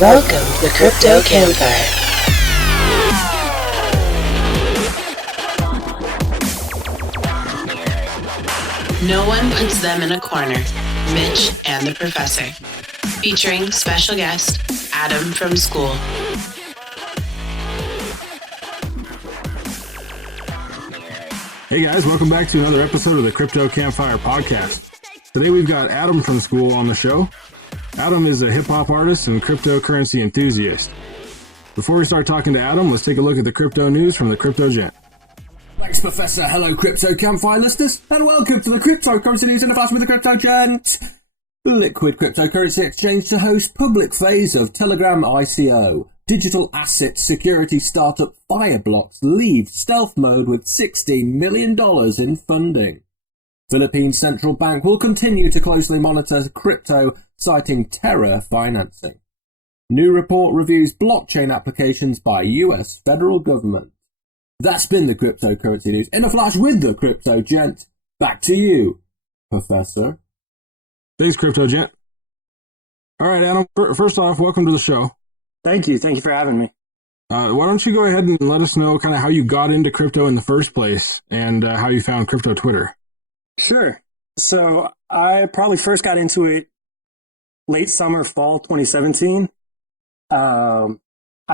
Welcome to the Crypto Campfire. No one puts them in a corner. Mitch and the Professor. Featuring special guest, Adam from school. Hey guys, welcome back to another episode of the Crypto Campfire podcast. Today we've got Adam from school on the show. Adam is a hip-hop artist and cryptocurrency enthusiast. Before we start talking to Adam, let's take a look at the crypto news from the Crypto Gent. Thanks, Professor. Hello, Crypto Campfire listeners, and welcome to the cryptocurrency news in the fast with the Crypto Gent. Liquid cryptocurrency exchange to host public phase of Telegram ICO. Digital asset security startup Fireblocks leaves stealth mode with $16 million in funding. Philippine Central Bank will continue to closely monitor crypto, citing terror financing. New report reviews blockchain applications by US federal government. That's been the cryptocurrency news in a flash with the Crypto Gent. Back to you, Professor. Thanks, Crypto Gent. All right, Adam, first off, welcome to the show. Thank you. Thank you for having me. Why don't you go ahead and let us know kind of how you got into crypto in the first place and how you found Crypto Twitter? Sure. So I probably first got into it late summer, fall 2017. I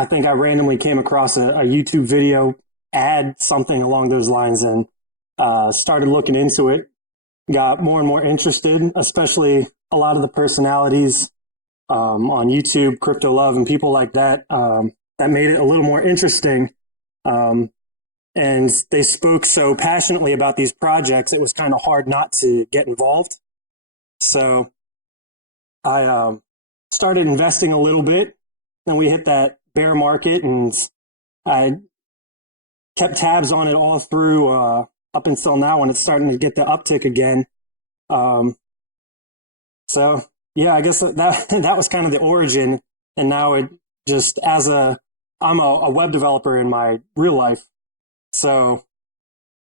think I randomly came across a YouTube video ad, something along those lines, and started looking into it. Got more and more interested, especially a lot of the personalities on YouTube, Crypto Love, and people like that. That made it a little more interesting. And they spoke so passionately about these projects, it was kind of hard not to get involved. So I started investing a little bit. Then we hit that bear market, and I kept tabs on it all through up until now when it's starting to get the uptick again. So yeah, I guess that was kind of the origin. And now it just I'm a web developer in my real life. So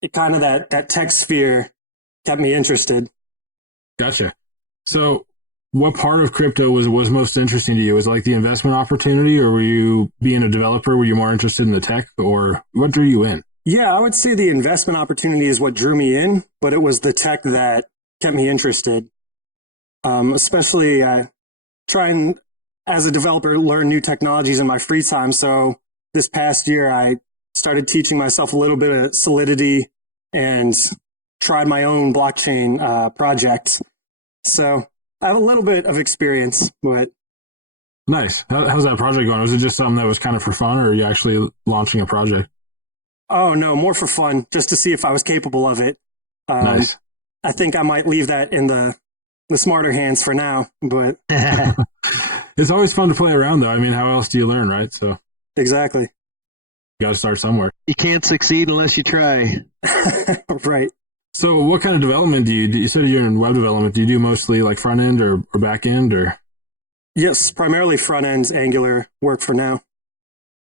it kind of that tech sphere kept me interested. Gotcha. So what part of crypto was most interesting to you? Was it like the investment opportunity, or were you being a developer? Were you more interested in the tech, or what drew you in? Yeah, I would say the investment opportunity is what drew me in, but it was the tech that kept me interested. Especially trying as a developer learn new technologies in my free time. So this past year, I started teaching myself a little bit of Solidity and tried my own blockchain project. So I have a little bit of experience, but... Nice. How's that project going? Was it just something that was kind of for fun, or are you actually launching a project? Oh, no, more for fun, just to see if I was capable of it. Nice. I think I might leave that in the smarter hands for now, but... It's always fun to play around, though. I mean, how else do you learn, right? So Exactly. you got to start somewhere. You can't succeed unless you try. Right. So what kind of development do you said you're in web development. Do you do mostly like front end or back end, or? Yes, primarily front end Angular work for now.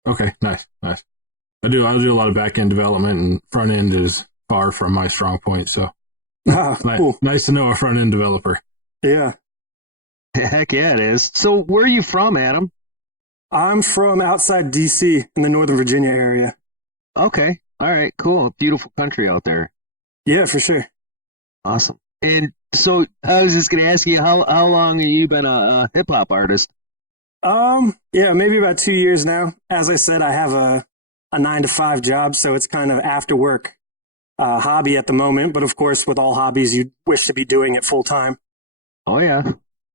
Okay, nice. I do a lot of back end development, and front end is far from my strong point. So Cool. Nice to know a front end developer. Yeah. Heck yeah, it is. So where are you from, Adam? I'm from outside DC in the Northern Virginia area. Okay. All right, cool. Beautiful country out there. Yeah, for sure. Awesome. And so I was just going to ask you, how long have you been a hip-hop artist? Yeah, maybe about 2 years now. As I said, I have a 9-to-5 job, so it's kind of after work hobby at the moment. But of course, with all hobbies, you wish to be doing it full time. Oh, yeah.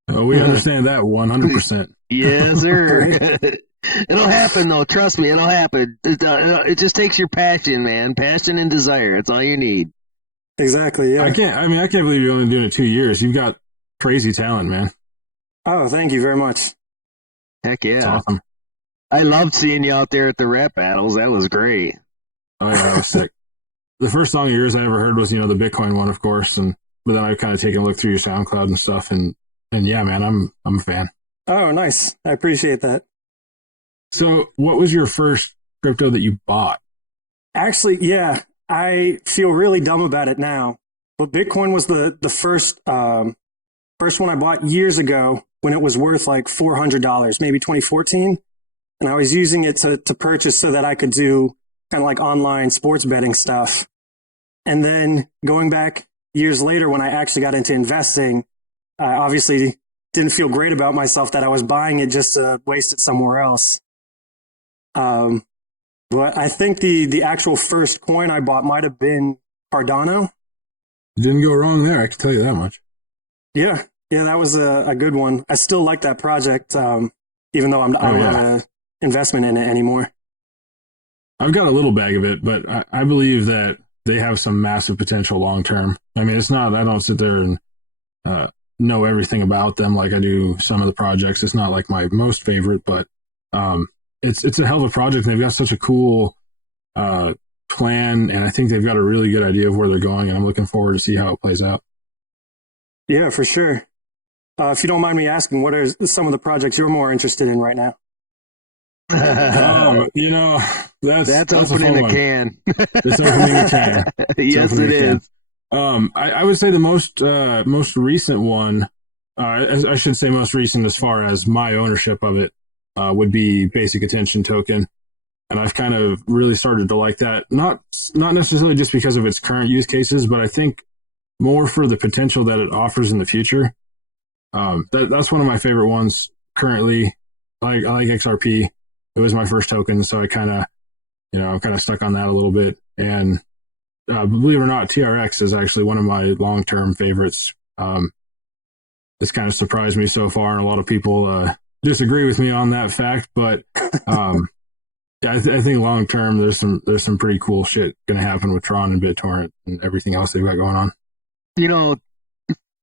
Oh, we understand that 100%. Yes, sir. It'll happen, though. Trust me, it'll happen. It just takes your passion, man. Passion and desire. That's all you need. Exactly, yeah. I can't believe you're only doing it 2 years. You've got crazy talent, man. Oh, thank you very much. Heck yeah. That's awesome. I loved seeing you out there at the rap battles. That was great. Oh yeah, that was sick. The first song of yours I ever heard was, the Bitcoin one, of course, but then I've kind of taken a look through your SoundCloud and stuff, and yeah, man, I'm a fan. Oh, nice. I appreciate that. So what was your first crypto that you bought? Actually, yeah, I feel really dumb about it now, but Bitcoin was the first First one I bought years ago when it was worth like $400, maybe 2014. And I was using it to purchase so that I could do kind of like online sports betting stuff. And then going back years later when I actually got into investing, I obviously didn't feel great about myself that I was buying it just to waste it somewhere else. But I think the actual first coin I bought might have been Cardano. You didn't go wrong there, I can tell you that much. Yeah, that was a good one. I still like that project, even though I don't have an investment in it anymore. I've got a little bag of it, but I believe that they have some massive potential long term. I mean, it's not, I don't sit there and know everything about them like I do some of the projects. It's not like my most favorite, but it's a hell of a project. They've got such a cool plan, and I think they've got a really good idea of where they're going, and I'm looking forward to see how it plays out. Yeah, for sure. If you don't mind me asking, what are some of the projects you're more interested in right now? You know, that's opening a can. It's opening a can. Yes, it is. I would say the most recent one, I should say most recent as far as my ownership of it, would be Basic Attention Token. And I've kind of really started to like that, not necessarily just because of its current use cases, but I think more for the potential that it offers in the future. That's one of my favorite ones currently. I like XRP. It was my first token, so I kind of, I'm kind of stuck on that a little bit. And believe it or not, TRX is actually one of my long-term favorites. It's kind of surprised me so far, and a lot of people disagree with me on that fact. But I think long-term, there's some pretty cool shit going to happen with Tron and BitTorrent and everything else they've got going on.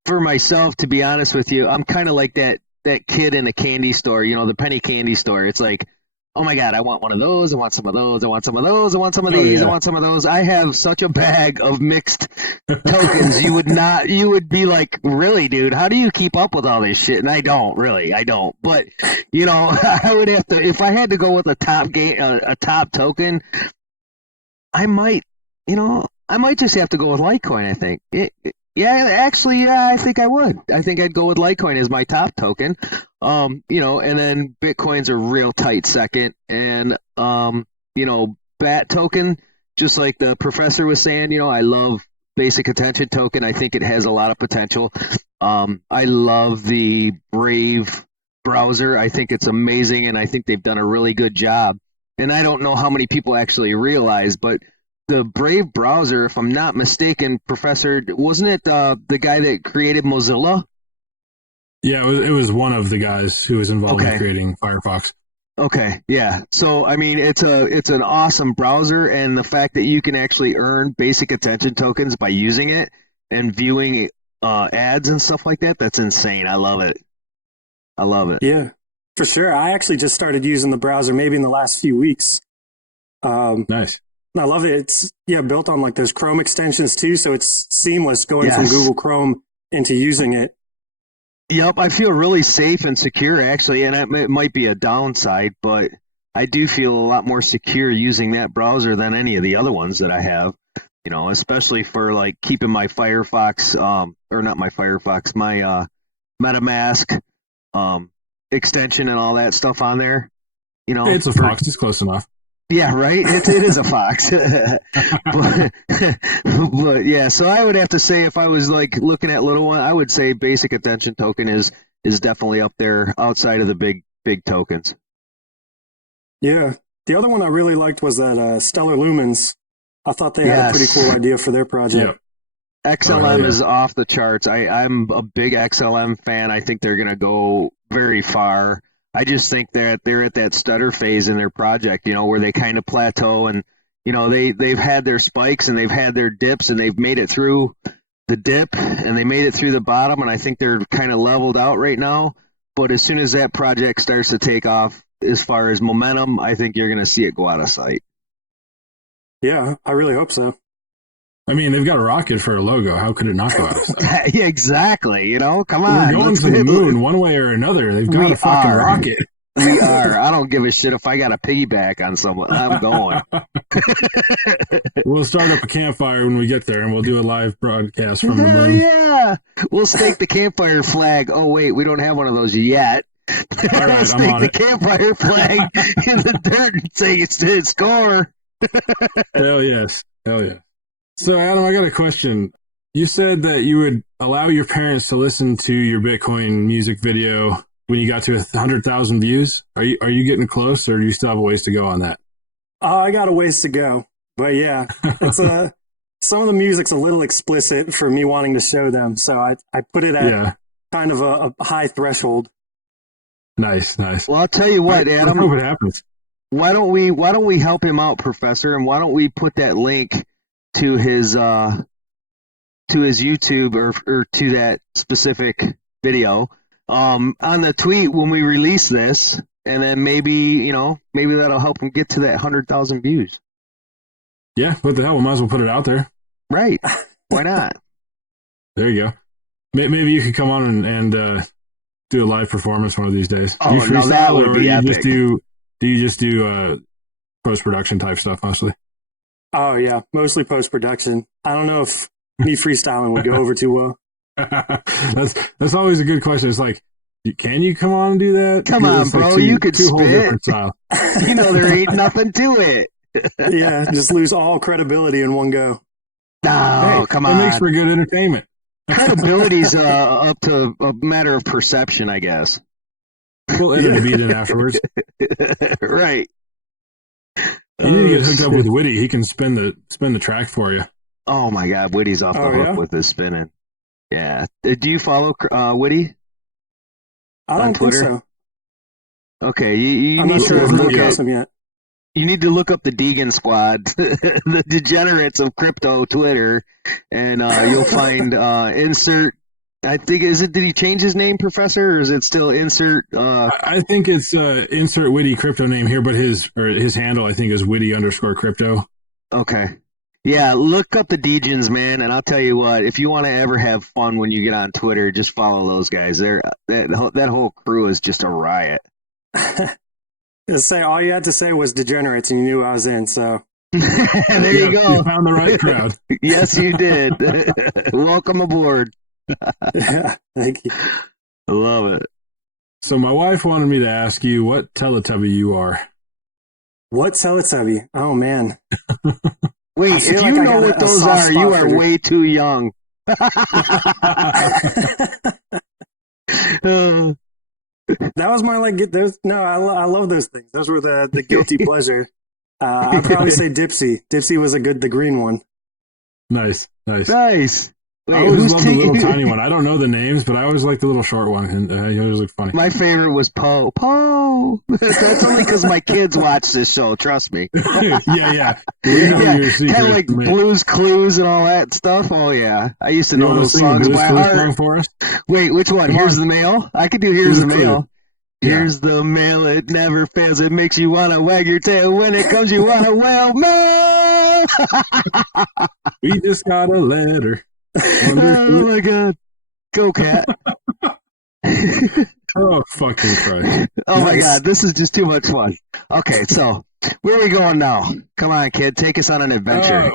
For myself, to be honest with you, I'm kind of like that kid in a candy store, the penny candy store. It's like, oh my God, I want one of those. I want some of those. I want some of those. I want some of these. I want some of those. I have such a bag of mixed tokens. You would be like, really, dude, how do you keep up with all this shit? And I don't. But, I would have to, if I had to go with a top token, I might just have to go with Litecoin, I think. I think I would. I think I'd go with Litecoin as my top token. And then Bitcoin's a real tight second. And, BAT token, just like the professor was saying, I love Basic Attention Token. I think it has a lot of potential. I love the Brave browser. I think it's amazing, and I think they've done a really good job. And I don't know how many people actually realize, but the Brave browser, if I'm not mistaken, Professor, wasn't it the guy that created Mozilla? Yeah, it was one of the guys who was involved in creating Firefox. Okay, yeah. So, I mean, it's an awesome browser, and the fact that you can actually earn Basic Attention Tokens by using it and viewing ads and stuff like that, that's insane. I love it. Yeah, for sure. I actually just started using the browser maybe in the last few weeks. Nice. I love it. It's built on like those Chrome extensions too, so it's seamless going from Google Chrome into using it. Yep, I feel really safe and secure actually, and it might be a downside, but I do feel a lot more secure using that browser than any of the other ones that I have. Especially for like keeping my Firefox, or not my Firefox, my MetaMask extension and all that stuff on there. It's a Fox. It's close enough. Yeah, right. It is a Fox, but yeah. So I would have to say, if I was like looking at little one, I would say Basic Attention Token is definitely up there outside of the big tokens. Yeah, the other one I really liked was that Stellar Lumens. I thought they had a pretty cool idea for their project. Yep. XLM is off the charts. I'm a big XLM fan. I think they're going to go very far. I just think that they're at that stutter phase in their project, where they kind of plateau, and they've had their spikes and they've had their dips, and they've made it through the dip and they made it through the bottom, and I think they're kind of leveled out right now. But as soon as that project starts to take off as far as momentum, I think you're going to see it go out of sight. Yeah, I really hope so. I mean, they've got a rocket for a logo. How could it not go out of sight? Yeah, exactly. Come on. We're going to the moon one way or another. They've got a fucking rocket. We are. I don't give a shit if I got a piggyback on someone. I'm going. We'll start up a campfire when we get there, and we'll do a live broadcast from the Hell moon. yeah! We'll stake the campfire flag. Oh wait, we don't have one of those yet. All right, Stake I'm on the it. campfire flag in the dirt and say it's score. Hell yes. Hell yeah. So, Adam, I got a question. You said that you would allow your parents to listen to your Bitcoin music video when you got to 100,000 views. Are you getting close, or do you still have a ways to go on that? I got a ways to go, but yeah, it's some of the music's a little explicit for me wanting to show them, so I put it at kind of a high threshold. Nice. Well, I'll tell you what, Adam. I hope it happens. Why don't we help him out, Professor, and why don't we put that link to his YouTube or to that specific video on the tweet when we release this, and then maybe that'll help him get to that 100,000 views. Yeah, what the hell? We might as well put it out there. Right? Why not? There you go. Maybe you could come on and do a live performance one of these days. Oh, no, that would be epic. Do you just do post-production type stuff mostly? Oh, yeah, mostly post-production. I don't know if me freestyling would go over too well. That's always a good question. It's like, can you come on and do that? Come on, bro. You could two whole spit. different style. There ain't nothing to it. Yeah, just lose all credibility in one go. No, come on. It makes for good entertainment. Credibility's up to a matter of perception, I guess. We'll edit the beat in afterwards. Right. You need to get hooked up with Witty. He can spin the track for you. Oh my God, Witty's off the hook with his spinning. Yeah. Do you follow Witty? I don't think so. Okay, you I'm need not sure to I've look looked up. him yet. You need to look up the Deegan Squad, the degenerates of crypto Twitter, and you'll find insert. I think did he change his name, Professor, or is it still insert? I think it's insert Witty crypto name here, but his handle I think is Witty_crypto. Okay, yeah, look up the Degens, man, and I'll tell you what. If you want to ever have fun when you get on Twitter, just follow those guys. That whole crew is just a riot. Say all you had to say was degenerates, and you knew I was in. So there you go. You found the right crowd. Yes, you did. Welcome aboard. Yeah, thank you. I love it. So my wife wanted me to ask you what Teletubby you are. What Teletubby? Oh man. Wait, if you know what those are, you are way too young. That was my I love those things. Those were the guilty pleasure. I'd probably say Dipsy. Dipsy was the green one. Nice. Wait, I always loved the little tiny one. I don't know the names, but I always liked the little short one, and he always looked funny. My favorite was Poe. That's only because my kids watch this show. Trust me. Yeah. Kind of like Blue's Clues and all that stuff. Oh yeah, I used to know those songs by heart. Song for us? Wait, which one? Here's the Mail. I could do Here's the Mail. Yeah. Here's the mail. It never fails. It makes you want to wag your tail. When it comes, you want to wail mail. We just got a letter. Oh my God. Go, cat. Oh, fucking Christ. Oh my God. This is just too much fun. Okay, so where are we going now? Come on, kid. Take us on an adventure.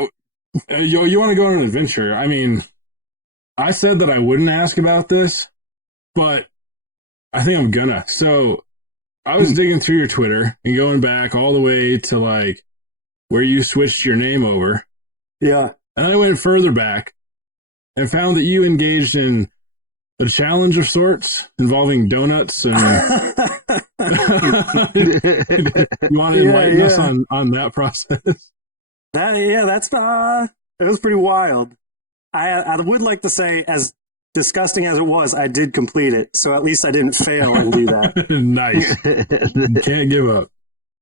You want to go on an adventure? I mean, I said that I wouldn't ask about this, but I think I'm gonna. So I was digging through your Twitter and going back all the way to like where you switched your name over. Yeah. And I went further back and found that you engaged in a challenge of sorts involving donuts. And you want to enlighten us on that process? That's it was pretty wild. I would like to say, as disgusting as it was, I did complete it, so at least I didn't fail and do that. Nice. Can't give up.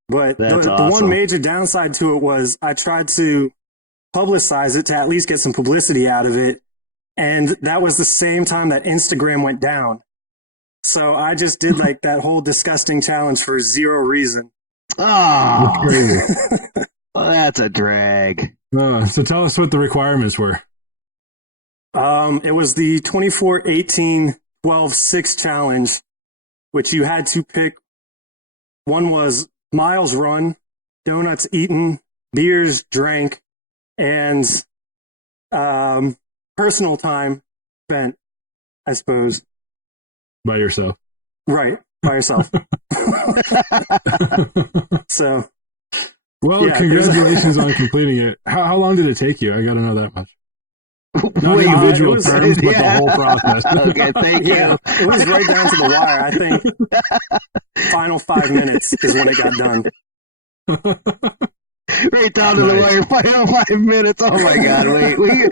But the one major downside to it was I tried to publicize it to at least get some publicity out of it, and that was the same time that Instagram went down. So I just did like that whole disgusting challenge for zero reason. Oh, crazy. Well, that's a drag. So tell us what the requirements were. It was the 24/18/12/6 challenge, which you had to pick One was miles run, donuts eaten, beers drank, and personal time spent, I suppose. By yourself. Right, by yourself. So, well, yeah, congratulations on completing it. How long did it take you? I got to know that much. Not individual terms, but the whole process. Okay, thank you. It was right down to the wire. I think final 5 minutes is when it got done. Right down to the wire, final 5 minutes. Oh my God, wait.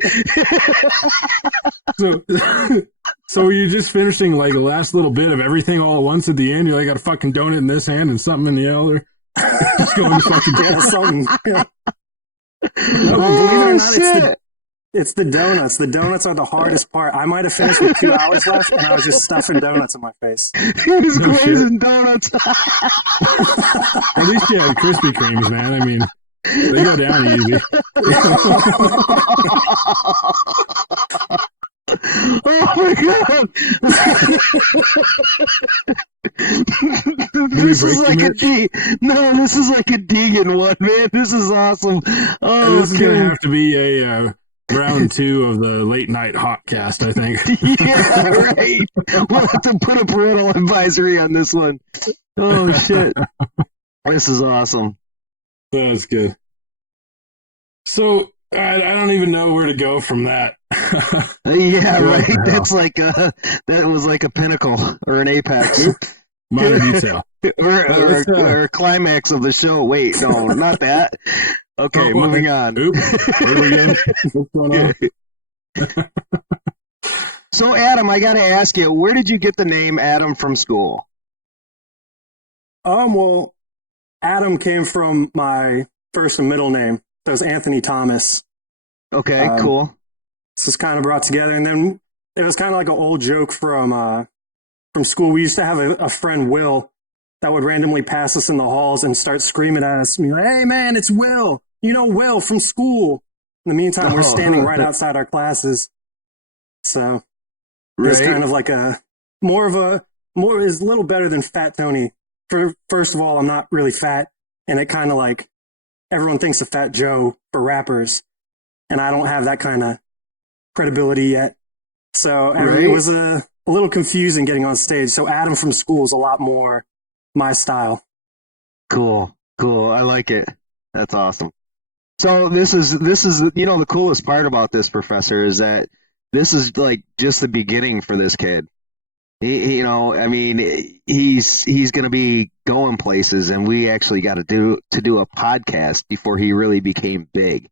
So were you just finishing like the last little bit of everything all at once at the end? You're like, got a fucking donut in this hand and something in the other. Just going fucking something. Yeah. No, believe it or not, it's the donuts. The donuts are the hardest part. I might have finished with 2 hours left, and I was just stuffing donuts in my face. He was glazing donuts. At least you had Krispy Kremes, man. I mean, they go down easy. Oh my God! This is like a D. No, this is like a Deegan one, man. This is awesome. Oh, this is gonna have to be a round 2 of the late night Hotcast, I think. Yeah, right. We'll have to put a parental advisory on this one. Oh shit! This is awesome. That's good. So I don't even know where to go from that. Yeah, right. That's like that was like a pinnacle or an apex. Minor detail. or a climax of the show. Wait, no, not that. Okay, moving on. Oops. Here we go. What's going on? So, Adam, I got to ask you, where did you get the name Adam from school? Well, Adam came from my first and middle name. So it was Anthony Thomas. Okay, cool. This was kind of brought together, and then it was kind of like an old joke from school. We used to have a friend, Will, that would randomly pass us in the halls and start screaming at us, and be like, "Hey, man, it's Will. You know Will from school." In the meantime, we're standing right outside our classes. So it was kind of like is a little better than Fat Tony. First of all, I'm not really fat, and it kind of like everyone thinks of Fat Joe for rappers, and I don't have that kind of credibility yet. So it was a little confusing getting on stage. So Adam from school is a lot more my style. Cool. I like it. That's awesome. So this is the coolest part about this, Professor, is that this is like just the beginning for this kid. He's going to be going places, and we actually got to do a podcast before he really became big.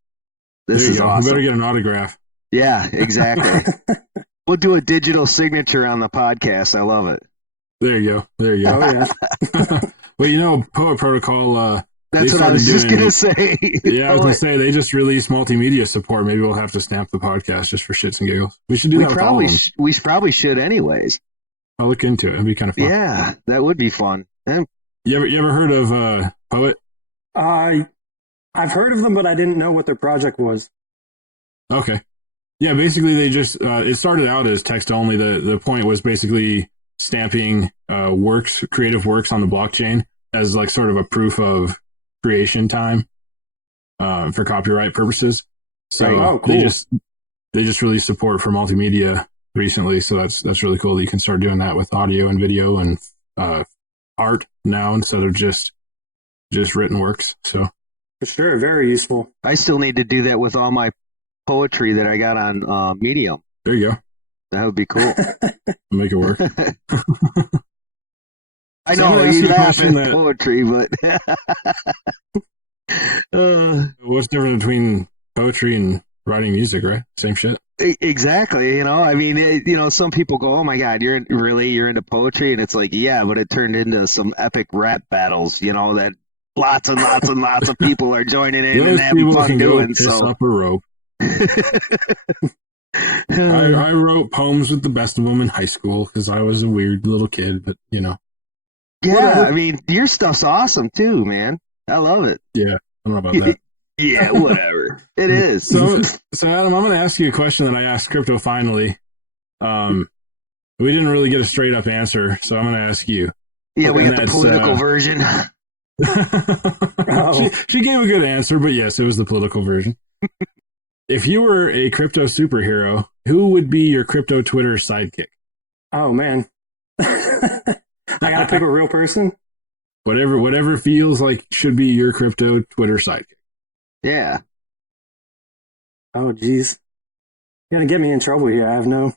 This is awesome. You better get an autograph. Yeah, exactly. We'll do a digital signature on the podcast. I love it. There you go. Oh, yeah. Well, Poet Protocol, that's what I was just going to say. Yeah, I was going to say, they just released multimedia support. Maybe we'll have to stamp the podcast just for shits and giggles. We should do that with all of them. We probably should anyways. I'll look into it. It'd be kind of fun. Yeah, that would be fun. And you ever heard of Poet? I've heard of them, but I didn't know what their project was. Okay. Yeah, basically they just it started out as text only. The point was basically stamping creative works on the blockchain as like sort of a proof of creation time for copyright purposes. So cool. they just released support for multimedia recently, so that's really cool that you can start doing that with audio and video and art now instead of just written works. So for sure, very useful. I still need to do that with all my poetry that I got on Medium. There you go. That would be cool. Make it work. I know you laugh at poetry, but what's different between poetry and writing music, right? Same shit. Exactly. Some people go, "Oh my God, you're into poetry," and it's like, yeah, but it turned into some epic rap battles. That lots and lots and lots of people are joining in and having fun doing. So up a rope. I wrote poems with the best of them in high school because I was a weird little kid, but Yeah, whatever. your stuff's awesome too, man. I love it. Yeah, I don't know about that. Yeah, whatever. It is. So Adam, I'm going to ask you a question that I asked Crypto finally. We didn't really get a straight up answer, so I'm going to ask you. Yeah, we got the political version. Oh. She gave a good answer, but yes, it was the political version. If you were a crypto superhero, who would be your crypto Twitter sidekick? Oh, man. I got to pick a real person? Whatever feels like should be your crypto Twitter sidekick. Yeah. Oh, geez. You're going to get me in trouble here. I have no...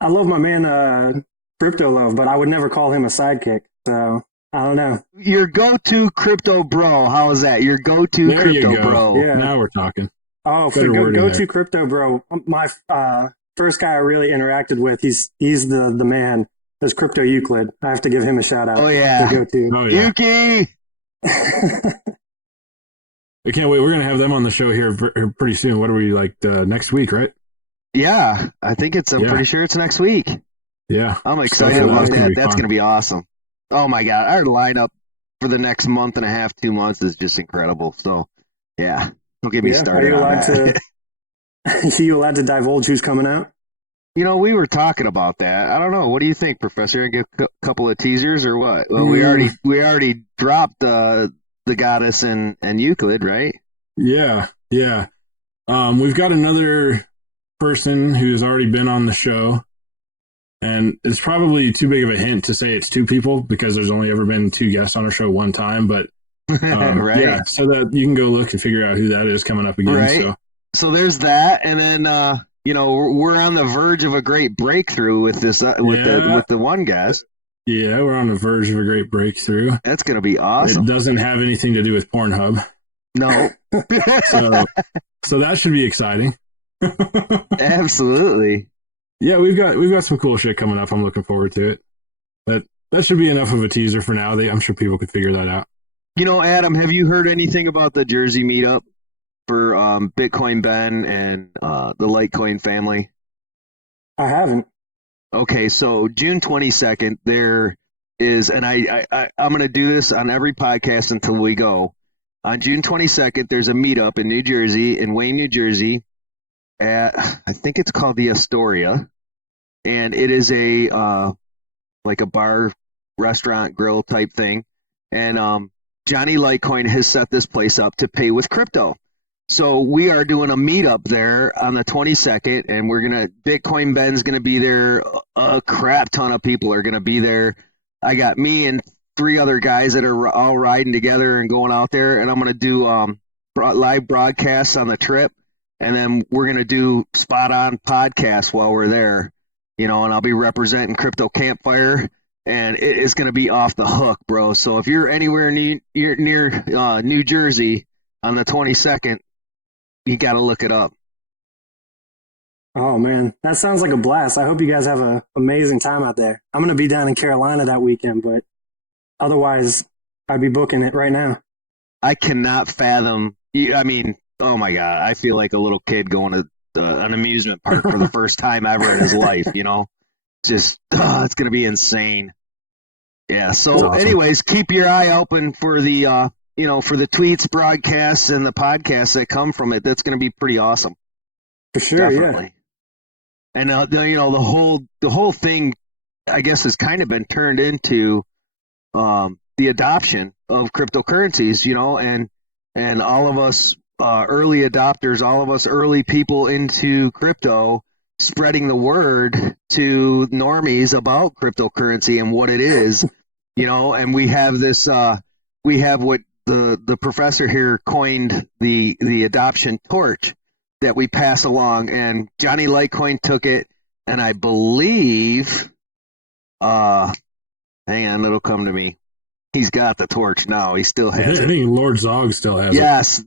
I love my man, Crypto Love, but I would never call him a sidekick. So, I don't know. Your go-to crypto bro. How is that? Your go-to There you crypto go. bro. Yeah. Now we're talking. Oh, for Better wording go-to there. Crypto Bro, my first guy I really interacted with, he's the man. There's Crypto Euclid. I have to give him a shout out. Oh, yeah. The go-to. Oh, yeah. Yuki! I can't wait. We're going to have them on the show here pretty soon. What are we like next week, right? Yeah, I think I'm Yeah. pretty sure it's next week. Yeah. I'm excited So about that's gonna that. be That's fun. going to be awesome. Oh, my God. Our lineup for the next month and a half, 2 months is just incredible. So, yeah. Don't get me Are started you on allowed that. to? Are you allowed to divulge who's coming out? You know, we were talking about that. I don't know. What do you think, Professor? Give a couple of teasers or what? Well, we already dropped the goddess and Euclid, right? Yeah. Yeah. We've got another person who's already been on the show, and it's probably too big of a hint to say it's two people because there's only ever been two guests on our show one time, but Right. yeah, so that you can go look and figure out who that is coming up again. Right. So there's that, and then you know, we're on the verge of a great breakthrough with this with the one guest. Yeah, we're on the verge of a great breakthrough. That's going to be awesome. It doesn't have anything to do with Pornhub, No. so that should be exciting. Absolutely. Yeah, we've got some cool shit coming up. I'm looking forward to it. But that should be enough of a teaser for now. I'm sure people could figure that out. You know, Adam, have you heard anything about the Jersey meetup for Bitcoin Ben and the Litecoin family? I haven't. Okay, so June 22nd, there is, and I'm going to do this on every podcast until we go. On June 22nd, there's a meetup in New Jersey, in Wayne, New Jersey, at, I think it's called the Astoria, and it is a like a bar, restaurant, grill type thing, and Johnny Litecoin has set this place up to pay with crypto. So we are doing a meetup there on the 22nd, and Bitcoin Ben's going to be there. A crap ton of people are going to be there. I got me and 3 other guys that are all riding together and going out there, and I'm going to do live broadcasts on the trip, and then we're going to do spot-on podcasts while we're there, you know, and I'll be representing Crypto Campfire, and it is going to be off the hook, bro. So if you're anywhere near New Jersey on the 22nd, you got to look it up. Oh, man. That sounds like a blast. I hope you guys have an amazing time out there. I'm going to be down in Carolina that weekend, but otherwise, I'd be booking it right now. I cannot fathom. I mean, oh my God, I feel like a little kid going to an amusement park for the first time ever in his life, you know? Just, it's going to be insane. Yeah, so That's awesome. anyways, keep your eye open for the, for the tweets, broadcasts, and the podcasts that come from it. That's going to be pretty awesome. For sure, Definitely. yeah. And, the whole thing, I guess, has kind of been turned into the adoption of cryptocurrencies, you know, and all of us early adopters, all of us early people into crypto, spreading the word to normies about cryptocurrency and what it is, you know, and we have this, we have what the professor here coined the adoption torch that we pass along, and Johnny Litecoin took it, and I believe, hang on, it'll come to me. He's got the torch now. He still has I it. think Lord Zog still has it. Yes,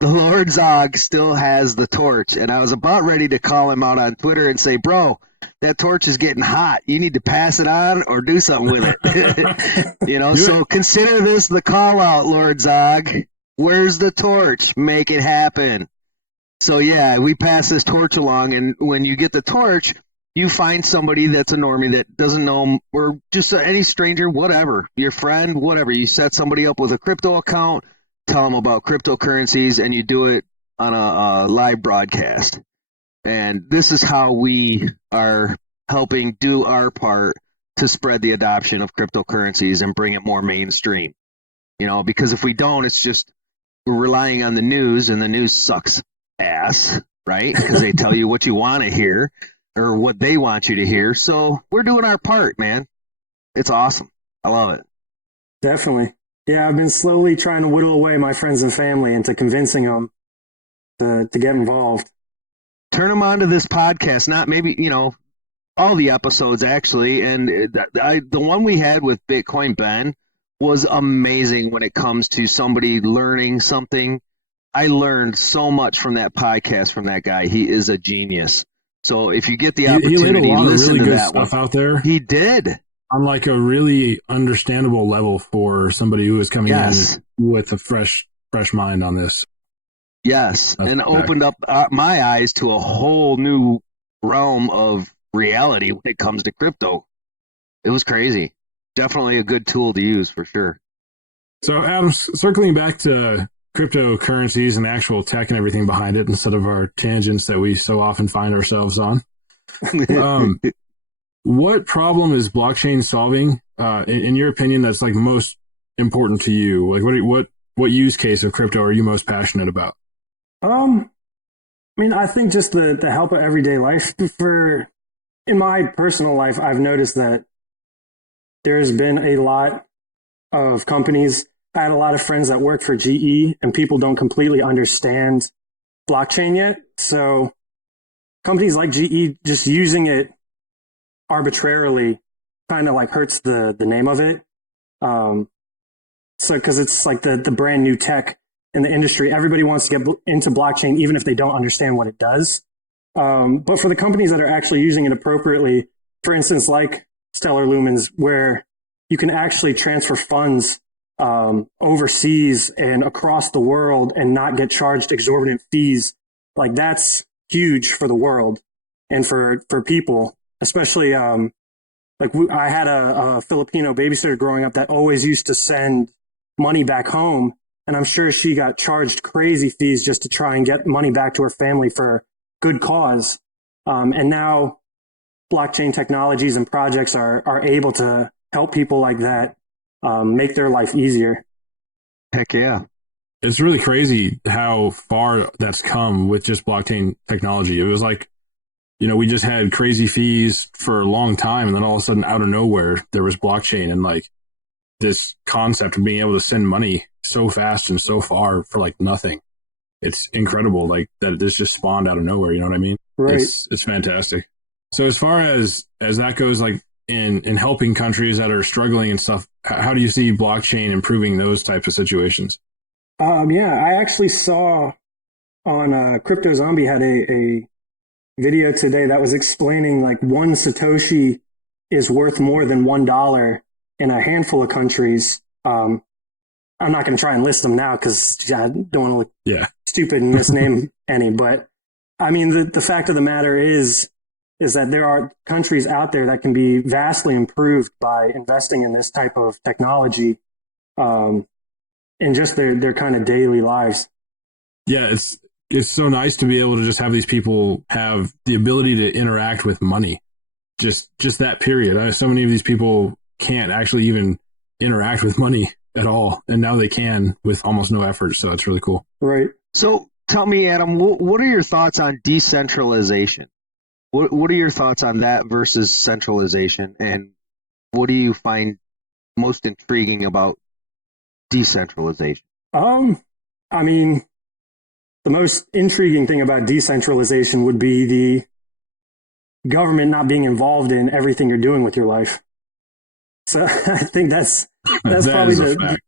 the Lord Zog still has the torch, and I was about ready to call him out on Twitter and say, bro, that torch is getting hot. You need to pass it on or do something with it. You know, so consider this the call out, Lord Zog. Where's the torch? Make it happen. So yeah, we pass this torch along, and when you get the torch, you find somebody that's a normie that doesn't know, or just any stranger, whatever, your friend, whatever. You set somebody up with a crypto account, tell them about cryptocurrencies, and you do it on a live broadcast. And this is how we are helping do our part to spread the adoption of cryptocurrencies and bring it more mainstream. Because if we don't, it's just we're relying on the news, and the news sucks ass, right? Because they tell you what you want to hear or what they want you to hear. So we're doing our part, man. It's awesome. I love it. Definitely. Yeah, I've been slowly trying to whittle away my friends and family into convincing them to get involved. Turn them on to this podcast. Not maybe, all the episodes actually. And the one we had with Bitcoin Ben was amazing when it comes to somebody learning something. I learned so much from that podcast from that guy. He is a genius. So if you get the opportunity, he laid a lot listen of really to good that stuff one. out there. He did. On like a really understandable level for somebody who is coming in with a fresh mind on this. Yes, and opened up my eyes to a whole new realm of reality when it comes to crypto. It was crazy. Definitely a good tool to use for sure. So, Adam, circling back to cryptocurrencies and actual tech and everything behind it instead of our tangents that we so often find ourselves on. What problem is blockchain solving, in your opinion, that's like most important to you? Like, what use case of crypto are you most passionate about? I think just the help of everyday life. In my personal life, I've noticed that there's been a lot of companies. I had a lot of friends that work for GE, and people don't completely understand blockchain yet. So companies like GE just using it arbitrarily kind of like hurts the name of it. So because it's like the brand new tech in the industry, everybody wants to get into blockchain, even if they don't understand what it does. But for the companies that are actually using it appropriately, for instance, like Stellar Lumens, where you can actually transfer funds overseas and across the world and not get charged exorbitant fees, like that's huge for the world and for people, especially I had a Filipino babysitter growing up that always used to send money back home. And I'm sure she got charged crazy fees just to try and get money back to her family for good cause. And now blockchain technologies and projects are able to help people like that make their life easier. Heck yeah. It's really crazy how far that's come with just blockchain technology. It was like, we just had crazy fees for a long time, and then all of a sudden, out of nowhere, there was blockchain and like this concept of being able to send money so fast and so far for like nothing. It's incredible, like that this just spawned out of nowhere. You know what I mean? Right. It's fantastic. So as far as that goes, like in helping countries that are struggling and stuff, how do you see blockchain improving those types of situations? I actually saw on Crypto Zombie had a video today that was explaining like one Satoshi is worth more than $1 in a handful of countries. I'm not going to try and list them now because I don't want to look stupid and misname any. But I mean, the fact of the matter is that there are countries out there that can be vastly improved by investing in this type of technology in just their kind of daily lives. Yeah, it's so nice to be able to just have these people have the ability to interact with money. Just that period. So many of these people can't actually even interact with money at all, and now they can with almost no effort. So it's really cool. Right. So tell me, Adam, what are your thoughts on decentralization? What are your thoughts on that versus centralization, and what do you find most intriguing about decentralization? I mean, the most intriguing thing about decentralization would be the government not being involved in everything you're doing with your life. So I think that's probably the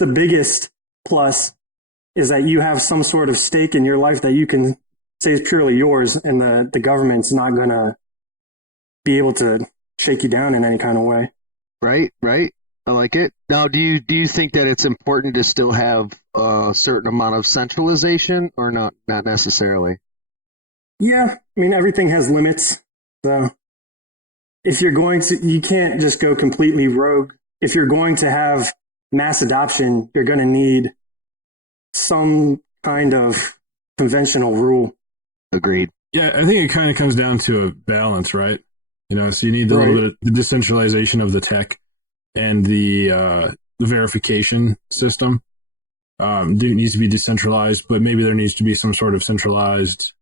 biggest plus is that you have some sort of stake in your life that you can say is purely yours, and the government's not going to be able to shake you down in any kind of way. Right. I like it. Now, do you think that it's important to still have a certain amount of centralization, or not necessarily? Yeah, I mean, everything has limits. So if you're going to, you can't just go completely rogue. If you're going to have mass adoption, you're going to need some kind of conventional rule. Agreed. Yeah, I think it kind of comes down to a balance, right? So you need the little bit of the decentralization of the tech and the verification system. Needs to be decentralized, but maybe there needs to be some sort of centralized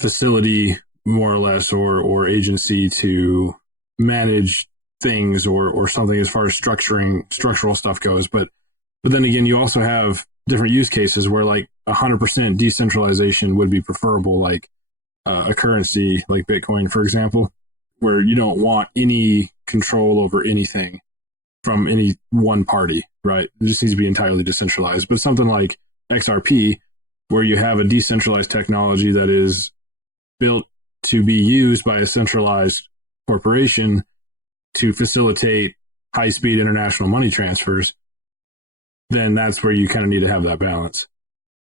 facility, more or less, or agency to manage things or something as far as structural stuff goes. But then again, you also have different use cases where like 100% decentralization would be preferable, like a currency like Bitcoin, for example, where you don't want any control over anything from any one party, right? It just needs to be entirely decentralized. But something like XRP, where you have a decentralized technology that is built to be used by a centralized corporation to facilitate high-speed international money transfers, then that's where you kind of need to have that balance.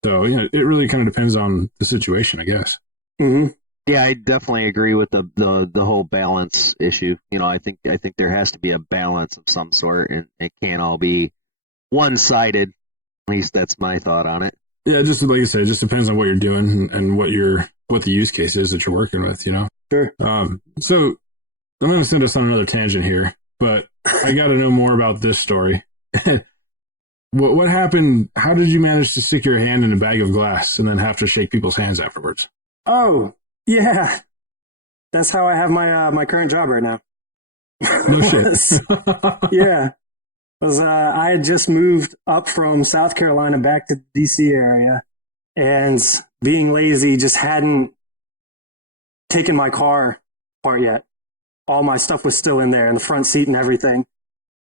So, it really kind of depends on the situation, I guess. Mm-hmm. Yeah, I definitely agree with the whole balance issue. I think there has to be a balance of some sort, and it can't all be one-sided. At least that's my thought on it. Yeah, just like you said, it just depends on what you're doing and what the use case is that you're working with. Sure. So I'm going to send us on another tangent here, but I got to know more about this story. What happened? How did you manage to stick your hand in a bag of glass and then have to shake people's hands afterwards? Oh, yeah. That's how I have my current job right now. No shit. Yeah. I had just moved up from South Carolina back to the DC area, and being lazy, just hadn't taken my car apart yet. All my stuff was still in there, in the front seat and everything.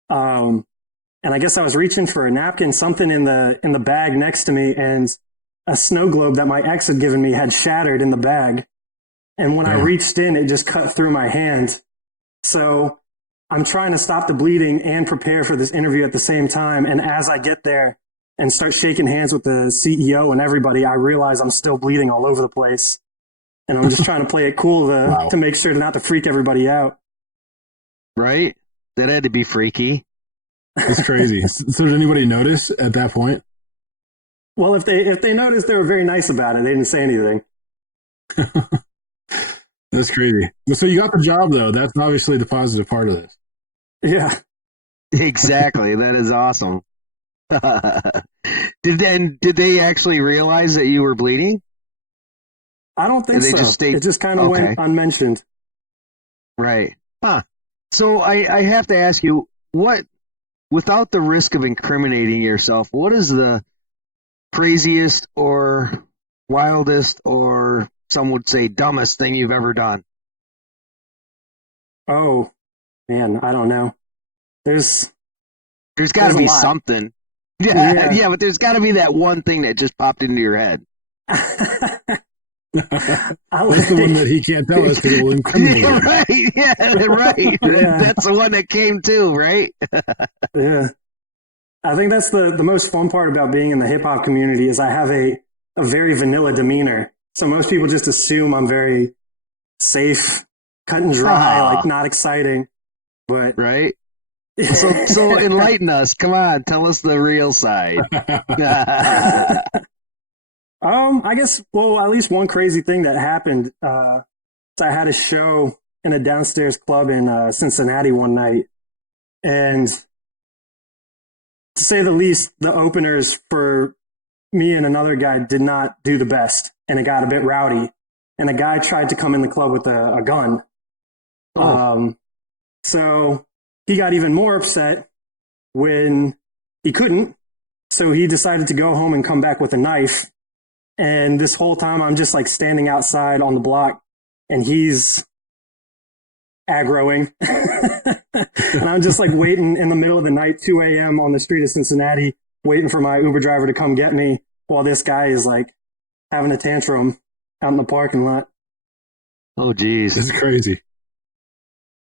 And I guess I was reaching for a napkin, something in the bag next to me, and a snow globe that my ex had given me had shattered in the bag. And when I reached in, it just cut through my hand. So I'm trying to stop the bleeding and prepare for this interview at the same time. And as I get there and start shaking hands with the CEO and everybody, I realize I'm still bleeding all over the place. And I'm just trying to play it cool to make sure not to freak everybody out. Right? That had to be freaky. It's crazy. So did anybody notice at that point? Well, if they noticed, they were very nice about it. They didn't say anything. That's crazy. So you got the job, though. That's obviously the positive part of this. Yeah. Exactly. That is awesome. Did they actually realize that you were bleeding? I don't think so. It just kind of went unmentioned. Right. Huh. So I have to ask you, without the risk of incriminating yourself, what is the craziest or wildest or some would say dumbest thing you've ever done? Oh, man, I don't know. There's got to be something. Yeah, but there's got to be that one thing that just popped into your head. That's the one that he can't tell us because it will incriminate him. Right, right. Yeah. That's the one that came too, right? Yeah. I think that's the most fun part about being in the hip-hop community is I have a very vanilla demeanor. So most people just assume I'm very safe, cut and dry, like not exciting. But right. So enlighten us. Come on, tell us the real side. I guess, well, at least one crazy thing that happened. So I had a show in a downstairs club in Cincinnati one night, and to say the least, the openers for me and another guy did not do the best, and it got a bit rowdy. And a guy tried to come in the club with a gun. So he got even more upset when he couldn't. So he decided to go home and come back with a knife. And this whole time I'm just like standing outside on the block and he's aggroing. And I'm just like waiting in the middle of the night, 2 a.m. on the street of Cincinnati, waiting for my Uber driver to come get me while this guy is like having a tantrum out in the parking lot. Oh, geez. This is crazy.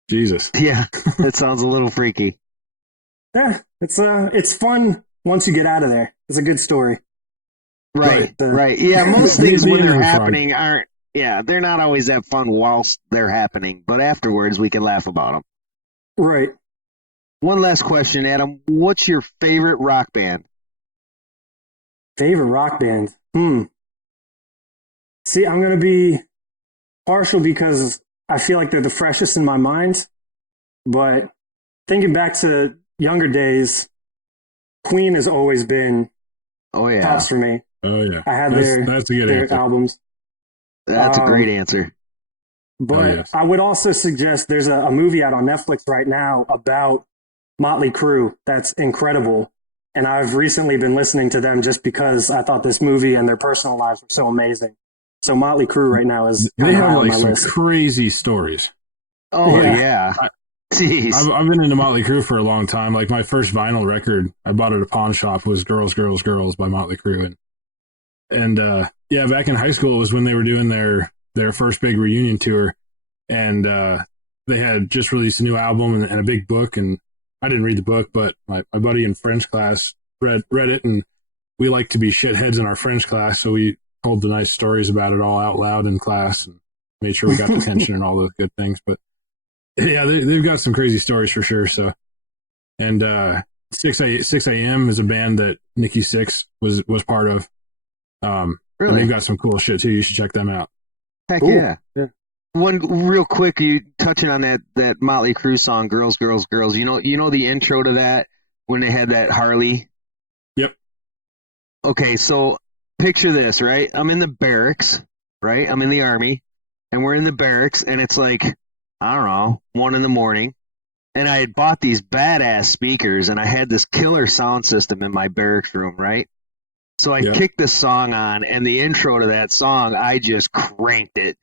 Jesus. Yeah, that sounds a little freaky. Yeah, it's fun once you get out of there. It's a good story. Right, right. Yeah, most things when they're happening they're not always that fun whilst they're happening, but afterwards we can laugh about them. Right. One last question, Adam. What's your favorite rock band? Favorite rock band? See, I'm going to be partial because I feel like they're the freshest in my mind. But thinking back to younger days, Queen has always been tops for me. Oh yeah, I had that's a good their answer. albums. That's a great answer. But I would also suggest there's a movie out on Netflix right now about Motley Crue that's incredible. And I've recently been listening to them just because I thought this movie and their personal lives were so amazing. So Motley Crue right now is they have like some list. crazy stories. Oh yeah. Jeez. I've been into Motley Crue for a long time. Like my first vinyl record I bought at a pawn shop was Girls, Girls, Girls by Motley Crue. And yeah, back in high school it was when they were doing their first big reunion tour. And they had just released a new album and a big book. And I didn't read the book, but my buddy in French class read it. And we like to be shitheads in our French class. So we told the nice stories about it all out loud in class and made sure we got the attention and all those good things. But yeah, they've got some crazy stories for sure. So, and 6 a.m. is a band that Nikki Sixx was part of. Really? And they've got some cool shit too. You should check them out. Heck Cool. yeah. One real quick, you touching on that Motley Crue song, "Girls, Girls, Girls." You know the intro to that when they had that Harley. Yep. Okay, so picture this, right? I'm in the barracks, right? I'm in the Army, and we're in the barracks, and it's like, I don't know, 1 a.m, and I had bought these badass speakers, and I had this killer sound system in my barracks room, right? So I kicked this song on, and the intro to that song, I just cranked it.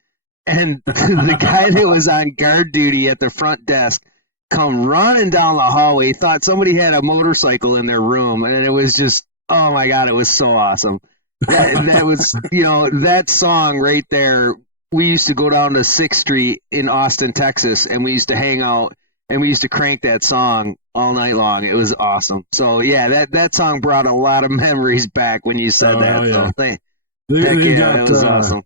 And the guy that was on guard duty at the front desk come running down the hallway, thought somebody had a motorcycle in their room, and it was just, oh my God, it was so awesome. That was, that song right there. We used to go down to 6th Street in Austin, Texas, and we used to hang out, and we used to crank that song all night long. It was awesome. So, yeah, that song brought a lot of memories back when you said that. Yeah. So, it was awesome.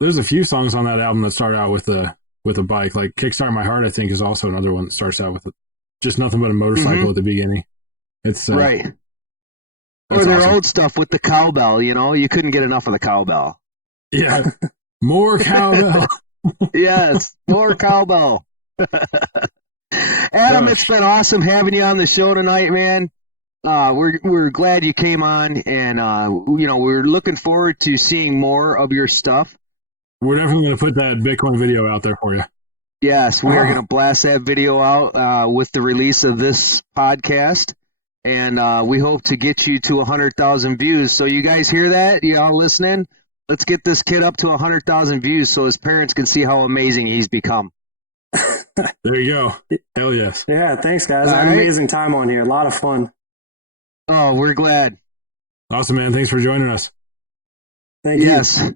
There's a few songs on that album that start out with a bike. Like "Kickstart My Heart," I think, is also another one that starts out with just nothing but a motorcycle at the beginning. It's right. Or their old stuff with the cowbell. You couldn't get enough of the cowbell. Yeah, more cowbell. Yes, more cowbell. Adam, it's been awesome having you on the show tonight, man. We're glad you came on, and we're looking forward to seeing more of your stuff. We're definitely going to put that Bitcoin video out there for you. Yes, we are going to blast that video out with the release of this podcast, and we hope to get you to 100,000 views. So you guys hear that? You all listening? Let's get this kid up to 100,000 views so his parents can see how amazing he's become. There you go. Hell yes. Yeah, thanks, guys. I had an amazing time on here. A lot of fun. Oh, we're glad. Awesome, man. Thanks for joining us. Thank you. Yes.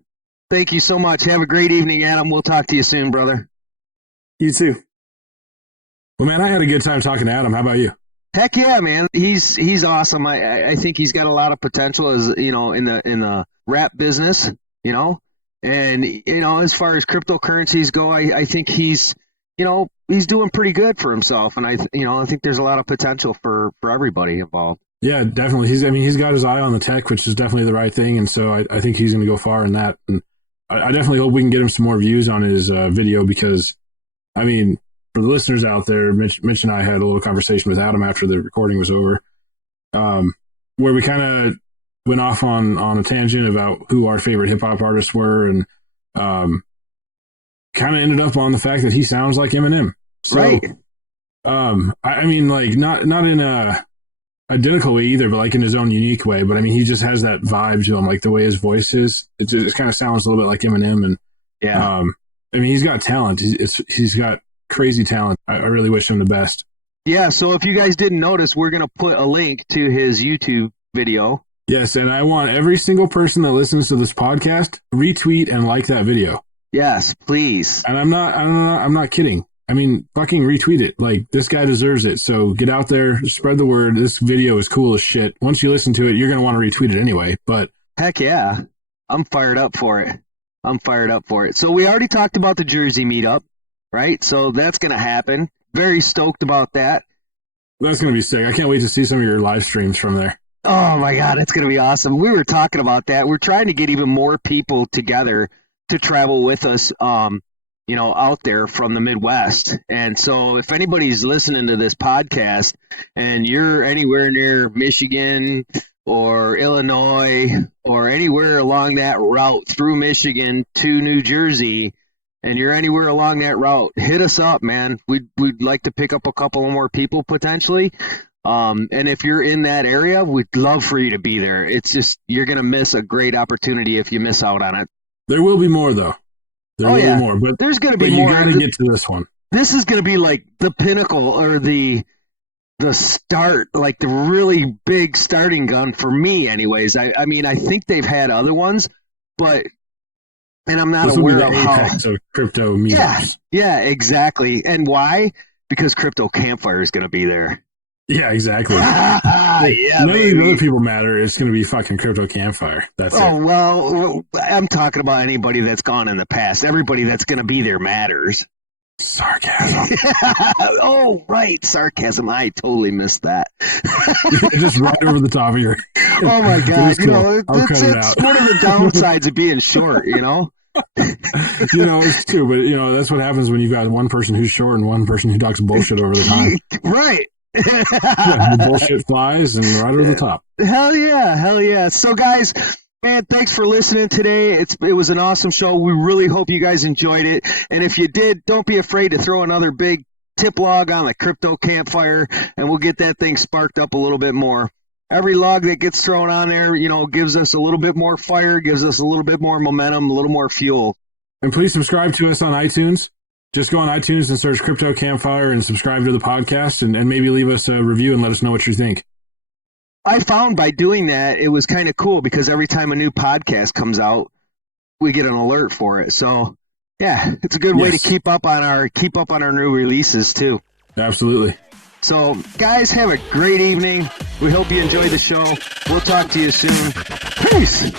Thank you so much. Have a great evening, Adam. We'll talk to you soon, brother. You too. Well, man, I had a good time talking to Adam. How about you? Heck yeah, man. He's awesome. I think he's got a lot of potential as in the rap business, and as far as cryptocurrencies go, I think he's doing pretty good for himself, and I think there's a lot of potential for everybody involved. Yeah, definitely. He's got his eye on the tech, which is definitely the right thing, and so I think he's going to go far in that. And I definitely hope we can get him some more views on his video because, for the listeners out there, Mitch and I had a little conversation with Adam after the recording was over, where we kind of went off on a tangent about who our favorite hip hop artists were, and kind of ended up on the fact that he sounds like Eminem. So, right. Not in a identical way either, but like in his own unique way. But he just has that vibe to him, like the way his voice is. It kind of sounds a little bit like Eminem, and yeah. He's got talent. He's got crazy talent. I really wish him the best. Yeah. So if you guys didn't notice, we're gonna put a link to his YouTube video. Yes, and I want every single person that listens to this podcast retweet and like that video. Yes, please. And I'm not kidding. Fucking retweet it. Like, this guy deserves it. So get out there, spread the word. This video is cool as shit. Once you listen to it, you're going to want to retweet it anyway. But heck yeah. I'm fired up for it. So we already talked about the Jersey meetup, right? So that's going to happen. Very stoked about that. That's going to be sick. I can't wait to see some of your live streams from there. Oh my God, it's going to be awesome. We were talking about that. We're trying to get even more people together to travel with us. out there from the Midwest. And so if anybody's listening to this podcast and you're anywhere near Michigan or Illinois or anywhere along that route through Michigan to New Jersey, and you're anywhere along that route, hit us up, man. We'd like to pick up a couple more people potentially. And if you're in that area, we'd love for you to be there. It's just, you're going to miss a great opportunity if you miss out on it. There will be more, though. There will be more, but there's going to be more. You got to get to this one. This is going to be like the pinnacle or the start, like the really big starting gun for me anyways. I mean, I think they've had other ones, but, and I'm not aware of how. Of crypto meetups. Yeah, exactly. And why? Because Crypto Campfire is going to be there. Yeah, exactly. Yeah, none of the other people matter. It's going to be fucking Crypto Campfire. That's it. Oh, well, I'm talking about anybody that's gone in the past. Everybody that's going to be there matters. Sarcasm. Oh, right. Sarcasm. I totally missed that. Just right over the top of your. Oh, my God. Cool. It's one of the downsides of being short, It's true, but, that's what happens when you've got one person who's short and one person who talks bullshit over the time. Right. The bullshit flies and right over the top. Hell yeah. So, guys, man, thanks for listening today. It was an awesome show. We really hope you guys enjoyed it. And if you did, don't be afraid to throw another big tip log on the Crypto Campfire, and we'll get that thing sparked up a little bit more. Every log that gets thrown on there, gives us a little bit more fire, gives us a little bit more momentum, a little more fuel. And please subscribe to us on iTunes. Just go on iTunes and search Crypto Campfire and subscribe to the podcast and maybe leave us a review and let us know what you think. I found by doing that, it was kind of cool because every time a new podcast comes out, we get an alert for it. So, yeah, it's a good way to keep up on our new releases too. Absolutely. So, guys, have a great evening. We hope you enjoyed the show. We'll talk to you soon. Peace.